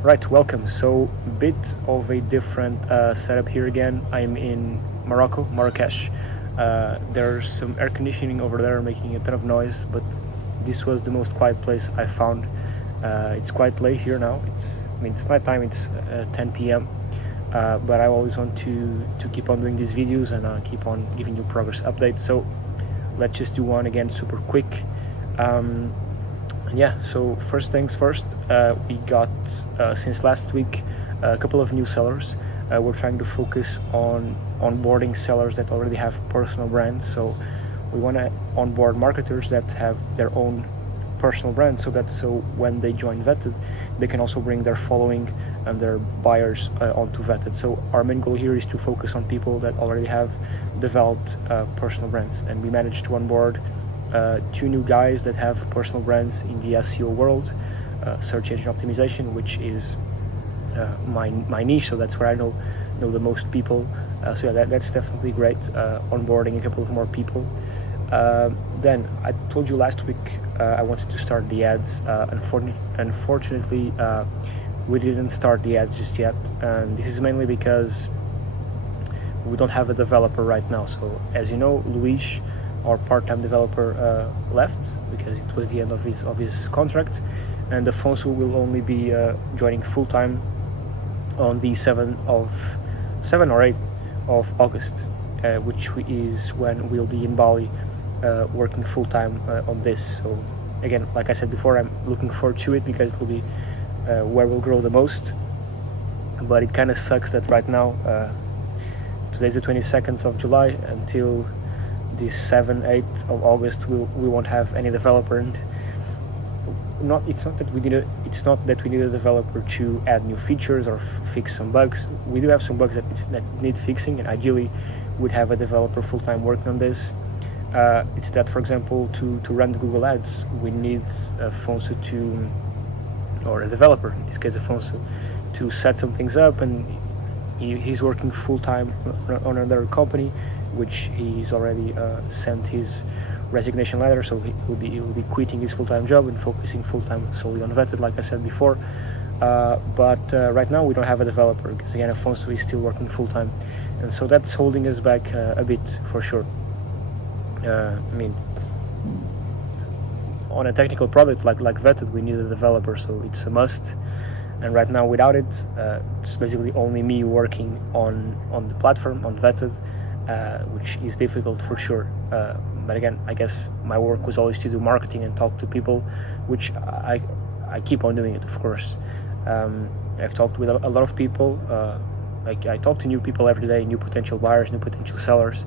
Right, welcome. So, bit of a different setup here again. I'm in Morocco, Marrakesh. There's some air conditioning over there making a ton of noise, but this was the most quiet place I found. It's quite late here now. It's night time. It's 10 p.m. But I always want to keep on doing these videos and keep on giving you progress updates. So, let's just do one again, super quick. So first things first, we got since last week a couple of new sellers. We're trying to focus on onboarding sellers that already have personal brands. So we want to onboard marketers that have their own personal brand, so when they join Vettted, they can also bring their following and their buyers onto Vettedd. So our main goal here is to focus on people that already have developed personal brands, and we managed to onboard two new guys that have personal brands in the SEO world, search engine optimization, which is my niche. So that's where I know the most people. That's definitely great. Onboarding a couple of more people. Then I told you last week I wanted to start the ads. Unfortunately, we didn't start the ads just yet, and this is mainly because we don't have a developer right now. So as you know, Luis, our part-time developer, left because it was the end of his contract, and Afonso will only be joining full-time on the 7th or 8th of August, which is when we'll be in Bali working full-time on this. So again, like I said before, I'm looking forward to it because it will be where we'll grow the most. But it kind of sucks that right now, today's the 22nd of July, until the 7th, 8th of August, we won't have any developer. And it's not that we need a developer to add new features or fix some bugs. We do have some bugs that need fixing, and ideally would have a developer full-time working on this. It's that, for example, to run the Google Ads, we need Afonso or a developer, in this case Afonso, to set some things up, and he's working full-time on another company, which he's already sent his resignation letter, so he will be quitting his full-time job and focusing full-time solely on Vettedd, like I said before. But right now we don't have a developer because again Afonso is still working full-time, and so that's holding us back a bit for sure. On a technical product like Vettedd, we need a developer, so it's a must. And right now without it, it's basically only me working on the platform, on Vettedd, which is difficult for sure. But again, I guess my work was always to do marketing and talk to people, which I keep on doing it, of course. I've talked with a lot of people. I talk to new people every day, new potential buyers, new potential sellers.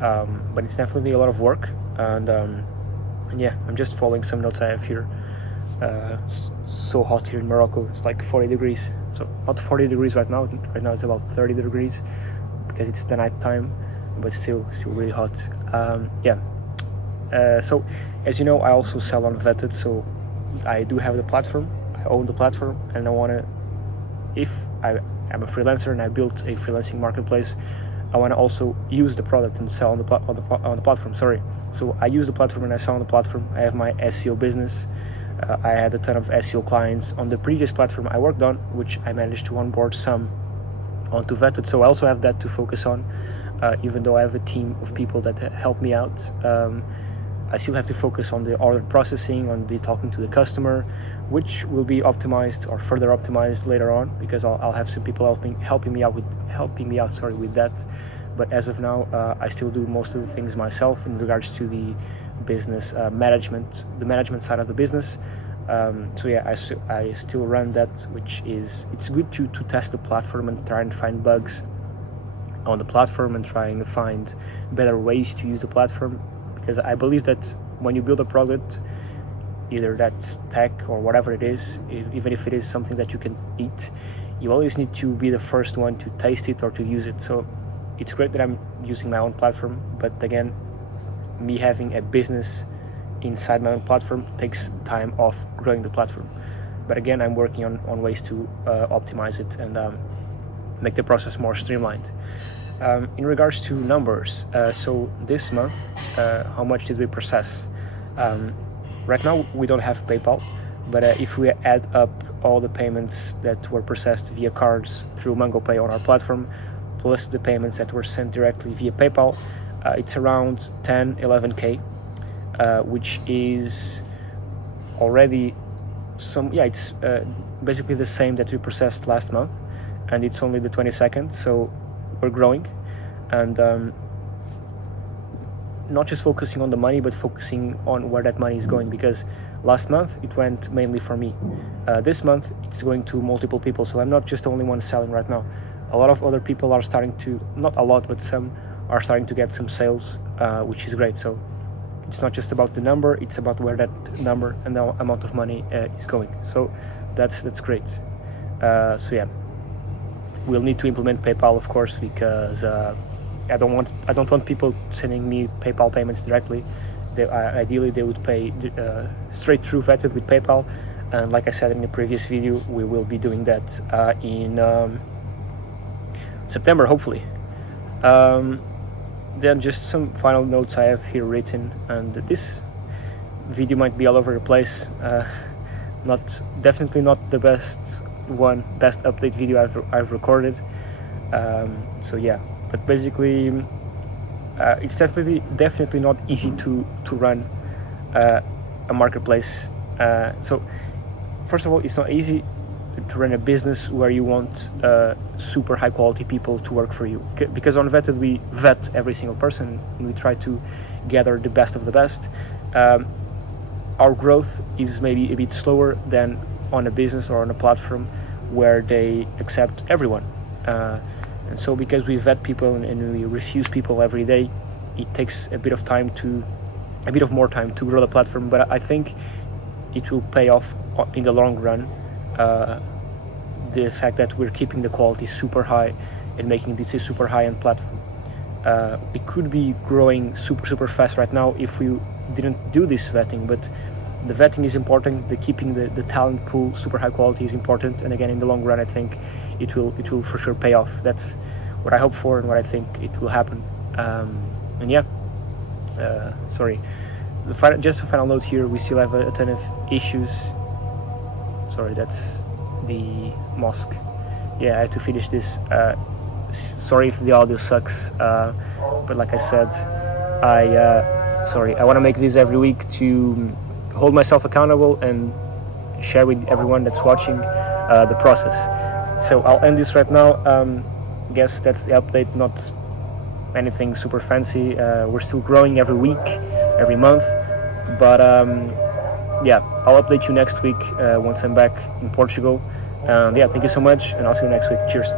But it's definitely a lot of work. And I'm just following some notes I have here. So hot here in Morocco. It's like 40 degrees. So not 40 degrees right now. Right now it's about 30 degrees because it's the night time, but still really hot. So as you know, I also sell on Vettedd, so I do have the platform. I own the platform, and if I'm a freelancer and I built a freelancing marketplace, I want to also use the product and sell on the platform. So I use the platform and I sell on the platform. I have my SEO business. I had a ton of SEO clients on the previous platform I worked on, which I managed to onboard some onto Vettedd. So I also have that to focus on. Even though I have a team of people that help me out, I still have to focus on the order processing, on the talking to the customer, which will be optimized or further optimized later on, because I'll have some people helping me out with that. But as of now, I still do most of the things myself in regards to the business management, the management side of the business. I still run that, which it's good to test the platform and try and find bugs on the platform and trying to find better ways to use the platform, because I believe that when you build a product, either that's tech or whatever it is, even if it is something that you can eat, you always need to be the first one to taste it or to use it. So it's great that I'm using my own platform, but again, me having a business inside my own platform takes time off growing the platform. But again, I'm working on ways to optimize it and make the process more streamlined. In regards to numbers, so this month, how much did we process? Right now we don't have PayPal, But if we add up all the payments that were processed via cards through MangoPay on our platform, plus the payments that were sent directly via PayPal, it's around 11K, which is already it's basically the same that we processed last month, and it's only the 22nd, so we're growing. And not just focusing on the money, but focusing on where that money is going, because last month it went mainly for me. This month it's going to multiple people, so I'm not just the only one selling right now. A lot of other people are starting to, not a lot, but some are starting to get some sales, which is great. So it's not just about the number, it's about where that number and the amount of money is going. So that's great. So yeah, we'll need to implement PayPal, of course, because I don't want people sending me PayPal payments directly. Ideally they would pay straight through Vettted with PayPal, and like I said in the previous video, we will be doing that in September, hopefully. Then just some final notes I have here written, and this video might be all over the place. Definitely not the best update video I've recorded. So yeah, but basically it's definitely not easy to run a marketplace. So first of all, it's not easy to run a business where you want super high quality people to work for you, because on Vettted we vet every single person and we try to gather the best of the best. Our growth is maybe a bit slower than on a business or on a platform where they accept everyone, and so because we vet people and we refuse people every day, it takes a bit of more time to grow the platform. But I think it will pay off in the long run. The fact that we're keeping the quality super high and making this a super high-end platform. We could be growing super fast right now if we didn't do this vetting, but the vetting is important. Keeping the talent pool super high quality is important, and again, in the long run, I think it will for sure pay off. That's what I hope for and what I think it will happen. And yeah, sorry. Just a final note here, we still have a ton of issues. Sorry, that's the mosque. Yeah, I have to finish this. Sorry if the audio sucks, but like I said, I want to make this every week to hold myself accountable and share with everyone that's watching the process. So I'll end this right now. Guess that's the update, not anything super fancy. We're still growing every week, every month, but yeah, I'll update you next week once I'm back in Portugal. Yeah, thank you so much, and I'll see you next week. Cheers.